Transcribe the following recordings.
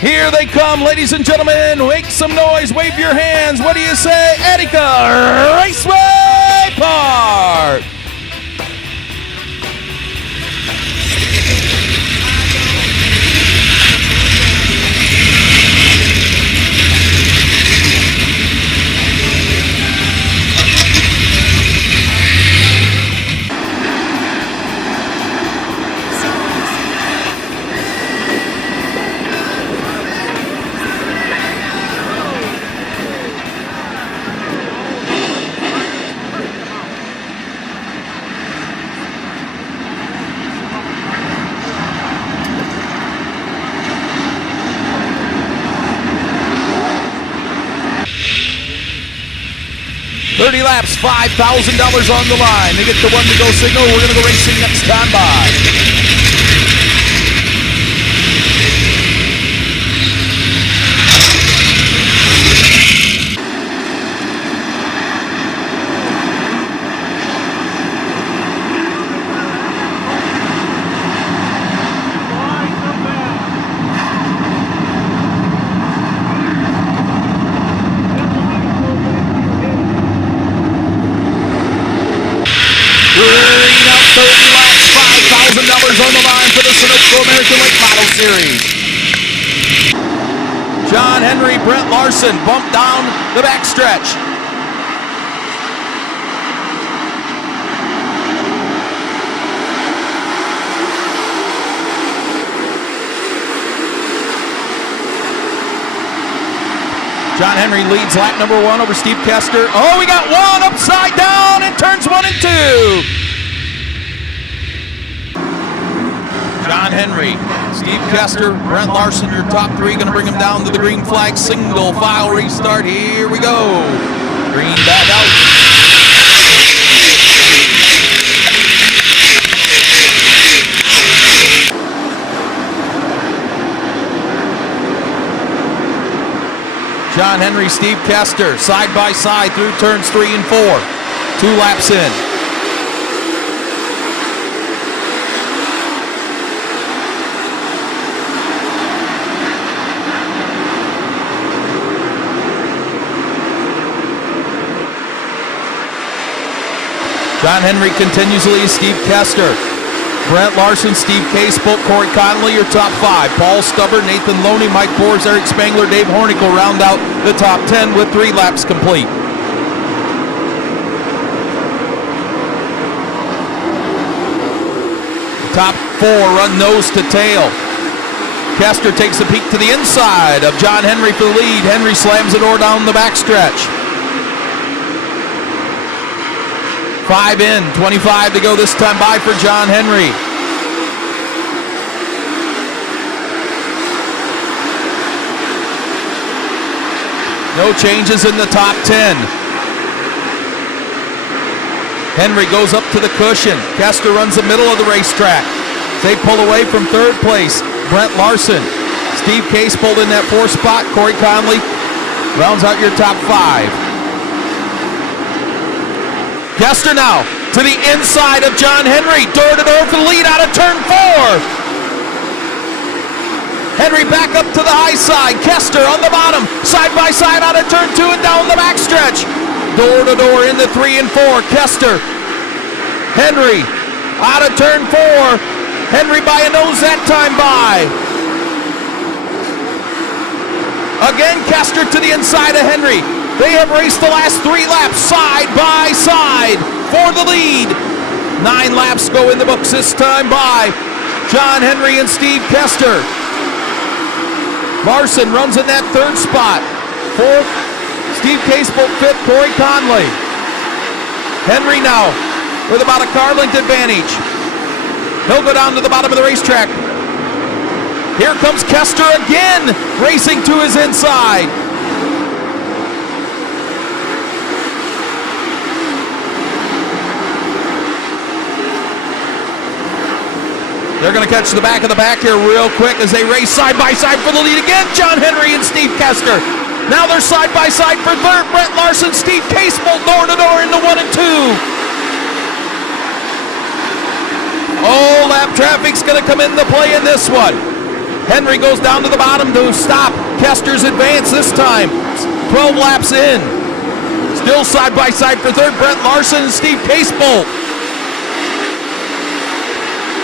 Here they come, ladies and gentlemen. Make some noise, wave your hands. What do you say? Attica Raceway Park. $30 laps, $5,000 on the line. They get the one to go signal. We're going to go racing next time by. $30 laps, $5,000 on the line for the Sunoco American Lake Model Series. John Henry, Brent Larson bumped down the backstretch. John Henry leads lap number 1 over Steve Kester. Oh, we got one upside down in turns 1 and 2. John Henry, Steve Kester, Brent Larson, your top 3, going to bring him down to the green flag. Single file restart. Here we go. Green back out. John Henry, Steve Kester, side by side through turns 3 and 4. 2 laps in. John Henry continues to lead Steve Kester. Brent Larson, Steve Casebolt, Corey Connolly, your top 5. Paul Stubber, Nathan Loney, Mike Bors, Eric Spangler, Dave Hornick will round out the top 10 with 3 laps complete. Top 4 run nose to tail. Kester takes a peek to the inside of John Henry for the lead. Henry slams the door down the backstretch. 5 in, 25 to go this time by for John Henry. No changes in the top 10. Henry goes up to the cushion. Kester runs the middle of the racetrack. They pull away from 3rd place. Brent Larson, Steve Casebolt in that 4th spot. Corey Conley rounds out your top 5. Kester now to the inside of John Henry. Door to door for the lead out of turn 4. Henry back up to the high side. Kester on the bottom. Side by side out of turn 2 and down the backstretch. Door to door into 3 and 4. Kester. Henry out of turn 4. Henry by a nose that time by. Again, Kester to the inside of Henry. They have raced the last 3 laps side by side for the lead. 9 laps go in the books this time by John Henry and Steve Kester. Larson runs in that 3rd spot. 4th, Steve Casebolt. 5th, Corey Conley. Henry now with about a car length advantage. He'll go down to the bottom of the racetrack. Here comes Kester again, racing to his inside. They're going to catch the back of the pack here real quick as they race side by side for the lead again. John Henry and Steve Kester. Now they're side by side for 3rd. Brent Larson, Steve Casebolt, door to door into 1 and 2. Oh, lap traffic's going to come into play in this one. Henry goes down to the bottom to stop Kester's advance this time. 12 laps in. Still side by side for third, Brent Larson and Steve Casebolt.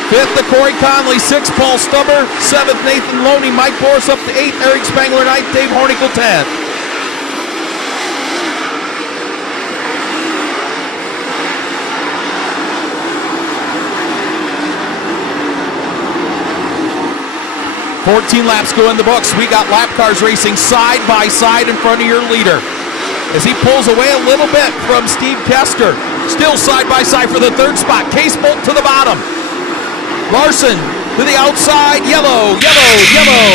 Fifth, the Corey Conley. Sixth, Paul Stubber. Seventh, Nathan Loney. Mike Boris up to eighth. Eric Spangler ninth. Dave Hornicle 10th. Laps go in the books. We got lap cars racing side by side in front of your leader as he pulls away a little bit from Steve Kester. Still side by side for the third spot. Casebolt to the bottom. Larson to the outside. Yellow, yellow, yellow.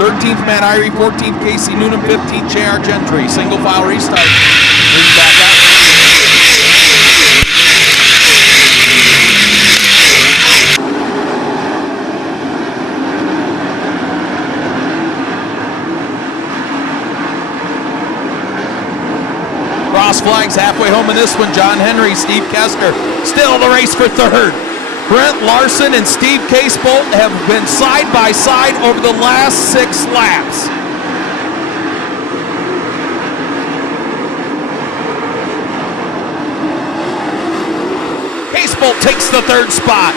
13th, Matt Irie. 14th, Casey Noonan. 15th, J.R. Gentry. Single file restart. Moves back out. Cross flags halfway home in this one. John Henry, Steve Kester still in the race for third. Brent Larson and Steve Casebolt have been side by side over the last 6 laps. Casebolt takes the third spot.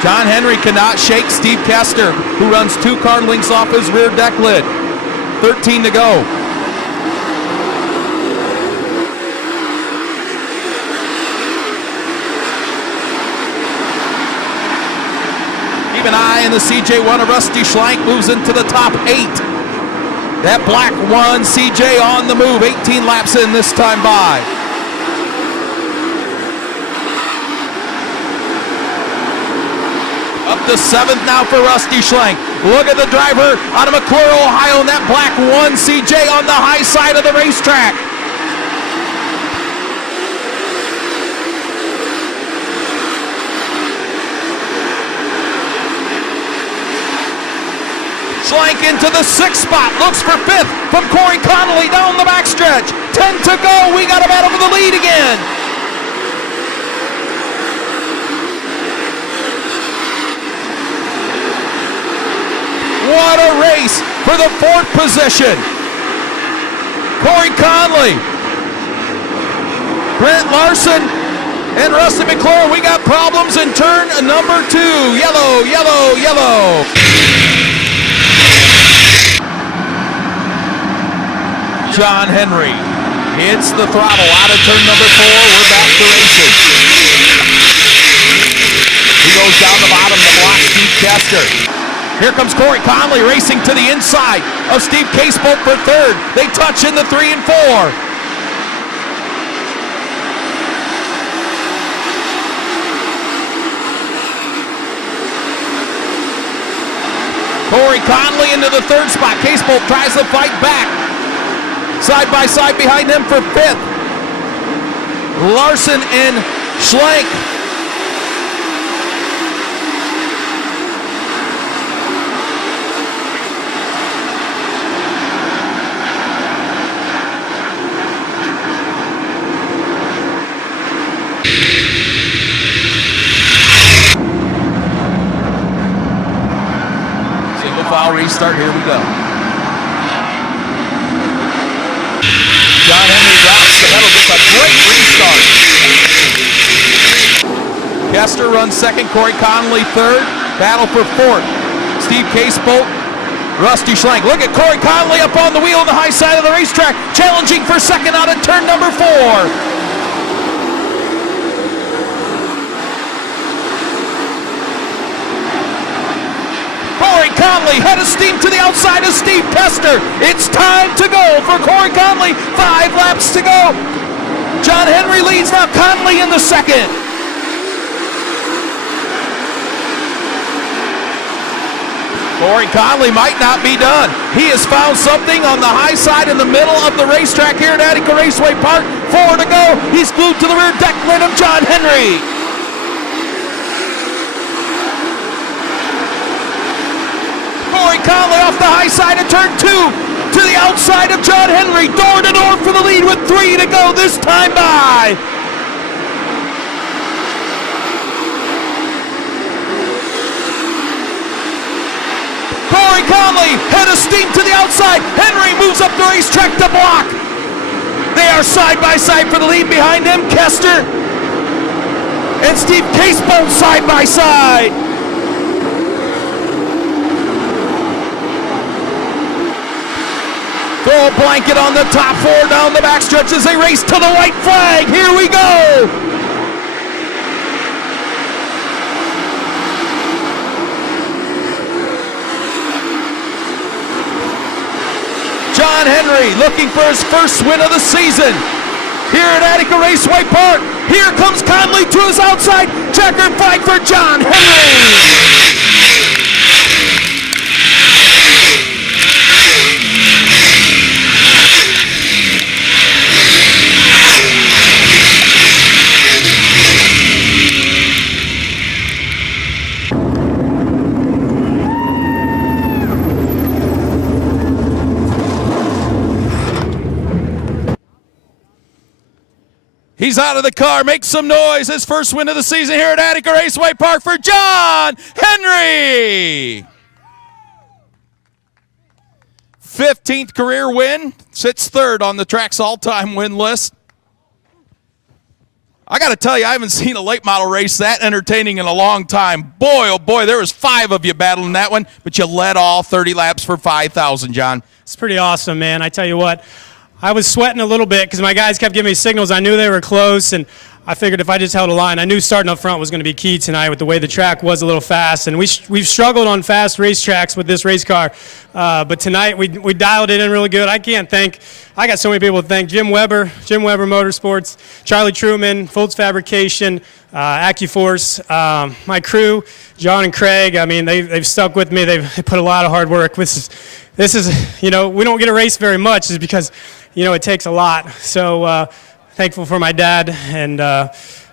John Henry cannot shake Steve Kester, who runs 2 car lengths off his rear deck lid. 13 to go. Keep an eye on the CJ1 of Rusty Schlank, moves into the top 8. That black one, CJ on the move, 18 laps in this time by. Up to 7th now for Rusty Schlank. Look at the driver out of McClure, Ohio, and that black one, CJ on the high side of the racetrack. Schlank into the 6th spot, looks for 5th from Corey Connolly down the backstretch. 10 to go, we got a battle for the lead again. What a race for the 4th position. Corey Conley, Brent Larson, and Rusty McClure. We got problems in turn number 2. Yellow, yellow, yellow. John Henry hits the throttle out of turn number 4. We're back to racing. He goes down the bottom to block Steve Kester. Here comes Corey Conley racing to the inside of Steve Casebolt for third. They touch in the 3 and 4. Corey Conley into the 3rd spot. Casebolt tries to fight back. Side by side behind him for 5th. Larson and Schlank. Restart, here we go. John Henry drops the pedal, gets a great restart. Kester runs 2nd, Corey Connolly 3rd. Battle for 4th. Steve Casebolt, Rusty Schlank. Look at Corey Connolly up on the wheel on the high side of the racetrack, challenging for 2nd out of turn number 4. Corey Conley head of steam to the outside of Steve Kester. It's time to go for Corey Conley. 5 laps to go. John Henry leads now. Conley in the 2nd. Corey Conley might not be done. He has found something on the high side in the middle of the racetrack here at Attica Raceway Park. 4 to go. He's glued to the rear deck lid of John Henry. Corey Conley off the high side of turn 2 to the outside of John Henry. Door to door for the lead with 3 to go this time by. Corey Conley, head of steam to the outside. Henry moves up the racetrack to block. They are side by side for the lead. Behind them, Kester and Steve Casebolt side by side. Throw a blanket on the top four down the backstretch as they race to the white flag. Here we go. John Henry looking for his first win of the season here at Attica Raceway Park. Here comes Conley to his outside. Checkered flag for John Henry. He's out of the car, makes some noise. His first win of the season here at Attica Raceway Park for John Henry. 15th career win, sits third on the track's all-time win list. I got to tell you, I haven't seen a late model race that entertaining in a long time. Boy, oh boy, there was 5 of you battling that one, but you led all 30 laps for 5,000, John. It's pretty awesome, man. I tell you what. I was sweating a little bit because my guys kept giving me signals. I knew they were close, and I figured if I just held a line, I knew starting up front was going to be key tonight with the way the track was a little fast. And we've struggled on fast racetracks with this race car, but tonight we dialed it in really good. I got so many people to thank. Jim Weber Motorsports, Charlie Truman, Foltz Fabrication, AccuForce, my crew, John and Craig. I mean, they've stuck with me. They've put a lot of hard work. This is, you know, we don't get to race very much is because, you know, it takes a lot. So thankful for my dad and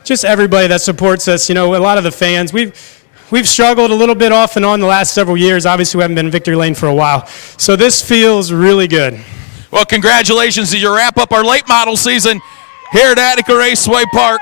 just everybody that supports us. You know, a lot of the fans. We've struggled a little bit off and on the last several years. Obviously, we haven't been in victory lane for a while. So this feels really good. Well, congratulations as you wrap up our late model season here at Attica Raceway Park.